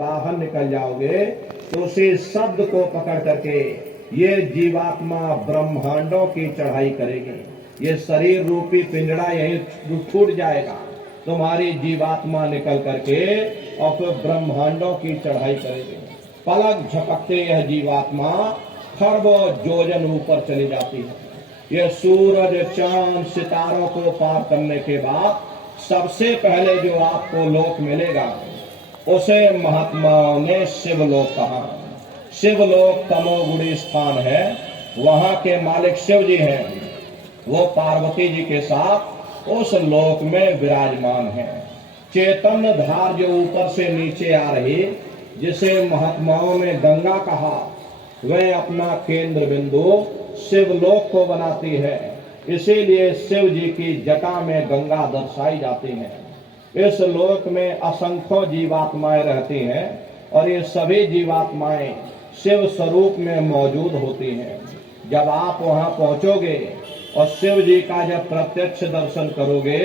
बाहर निकल जाओगे तो उसी शब्द को पकड़ करके ये जीवात्मा ब्रह्मांडों की चढ़ाई करेगी। ये शरीर रूपी पिंजड़ा यही छूट जाएगा, तुम्हारी जीवात्मा निकल करके और फिर ब्रह्मांडों की चढ़ाई करेगी। पलक झपकते यह जीवात्मा खरबों योजन ऊपर चली जाती है। यह सूरज चांद सितारों को पार करने के बाद सबसे पहले जो आपको लोक मिलेगा उसे महात्माओं ने शिवलोक कहा। शिवलोक तमोगुणी स्थान है, वहां के मालिक शिव जी हैं। वो पार्वती जी के साथ उस लोक में विराजमान है। चैतन्य धार जो ऊपर से नीचे आ रही, जिसे महात्माओं ने गंगा कहा, वह अपना केंद्र बिंदु शिवलोक को बनाती है। इसीलिए शिव जी की जटा में गंगा दर्शाई जाती है। इस लोक में असंख्यों जीवात्माएं रहती हैं और ये सभी जीवात्माएं शिव स्वरूप में मौजूद होती हैं। जब आप वहां पहुंचोगे और शिव जी का जब प्रत्यक्ष दर्शन करोगे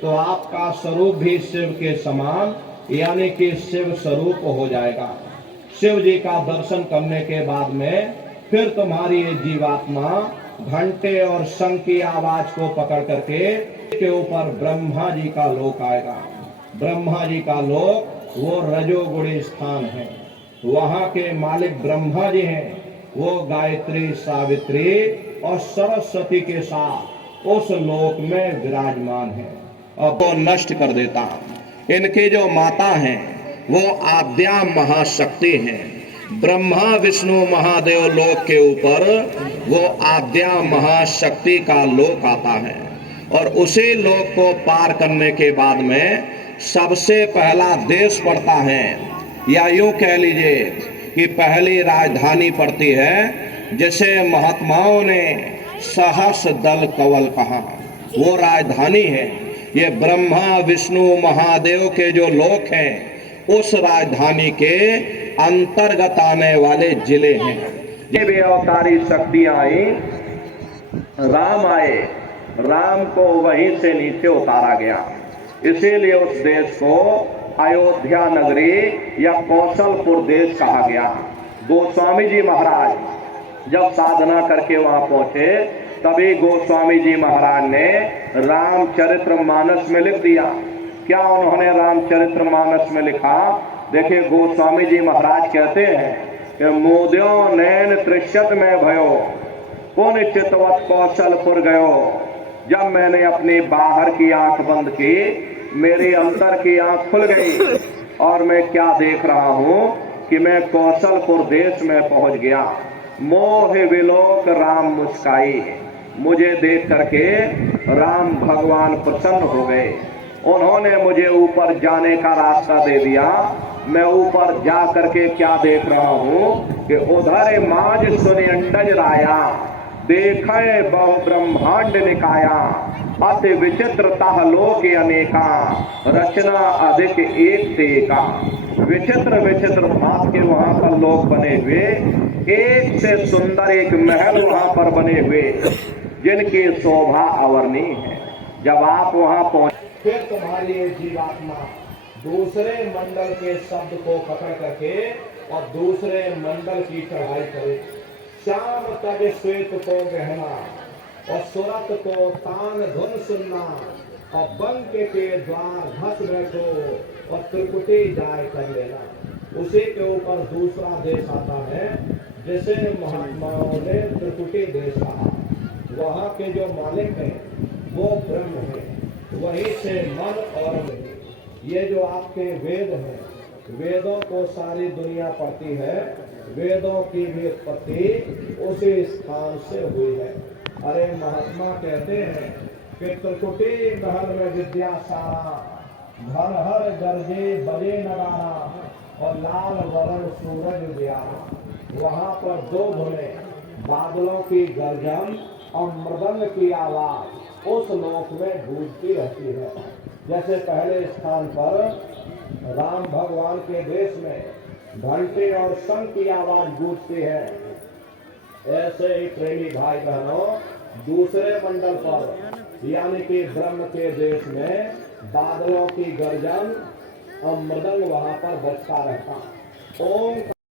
तो आपका स्वरूप भी शिव के समान यानी कि शिव स्वरूप हो जाएगा। शिव जी का दर्शन करने के बाद में फिर तुम्हारी ये जीवात्मा घंटे और शंख की आवाज को पकड़ करके के ऊपर ब्रह्मा जी का लोक आएगा। ब्रह्मा जी का लोक वो रजोगुणी स्थान है। वहां के मालिक ब्रह्मा जी हैं। वो गायत्री सावित्री और सरस्वती के साथ उस लोक में विराजमान है और वो नष्ट कर देता। इनके जो माता हैं वो आद्या महाशक्ति हैं। ब्रह्मा विष्णु महादेव लोक के ऊपर वो आद्या महाशक्ति का लोक आता है और उसी लोक को पार करने के बाद में सबसे पहला देश पड़ता है, या यूं कह लीजिए कि पहली राजधानी पड़ती है, जिसे महात्माओं ने सहस दल कवल कहा। वो राजधानी है। ये ब्रह्मा विष्णु महादेव के जो लोक हैं उस राजधानी के अंतर्गत आने वाले जिले हैं। ये भी अवतारी शक्तियां आई, राम आए, राम को वहीं से नीचे उतारा गया। इसीलिए उस देश को अयोध्या नगरी या कौशलपुर देश कहा गया। गोस्वामी जी महाराज जब साधना करके वहां पहुंचे तभी गोस्वामी जी महाराज ने रामचरितमानस में लिख दिया। क्या उन्होंने रामचरितमानस में लिखा? देखिए, गोस्वामी जी महाराज कहते हैं कि मोद्यो नैन त्रिशत में भयो पुण्य चितवत कौशलपुर गयो। जब मैंने अपनी बाहर की आंख बंद की, मेरी अंदर की आंख खुल गई और मैं क्या देख रहा हूं कि मैं कौशलपुर देश में पहुंच गया। मोह विलोक राम मुस्काई। मुझे देख करके राम भगवान प्रसन्न हो गए। उन्होंने मुझे ऊपर जाने का रास्ता दे दिया। मैं ऊपर जा करके क्या देख रहा हूं कि उधर माज सुनि अंडज राया, देखे बहु ब्रह्मांड निकाया, अति विचित्रता लोक अनेका, रचना अधिक एक से एका। विचित्र विचित्र भांत के वहां पर लोक बने हुए, एक से सुंदर एक महल वहां पर बने हुए, जिनकी शोभा अवर्णीय है। जब आप वहां पहुंचे फिर तुम्हारी जीवात्मा दूसरे मंडल के शब्द को पकड़ करके और दूसरे मंडल की चढ़ाई करे। श्याम तज श्वेत को गहना और सुरत को तान धुन सुनना और बंक के द्वार धस बैठो और त्रिकुटी जाय कर लेना। उसी के ऊपर दूसरा देश आता है जिसे महात्माओं ने त्रिकुटी देश कहा। वहाँ के जो मालिक हैं वो ब्रह्म है, वहीं से मन और ये जो आपके वेद हैं, वेदों को सारी दुनिया पढ़ती है। वेदों की भी उत्पत्ति उसी स्थान से हुई है। अरे महात्मा कहते हैं कि त्रिकुटी महल में विद्या सारा, घर हर गरजे बजे नगारा और लाल वरण सूरज उजियारा। वहाँ पर दो धुने, बादलों की गर्जन और मृदंग की आवाज उस लोक में गूंजती रहती है। जैसे पहले स्थान पर राम भगवान के देश में घंटे और शंख की आवाज गूंजती है, ऐसे ही प्रेमी भाई बहनों दूसरे मंडल पर यानी कि ब्रह्म के देश में बादलों की गर्जन और मृदंग वहां पर बजता रहता। ओम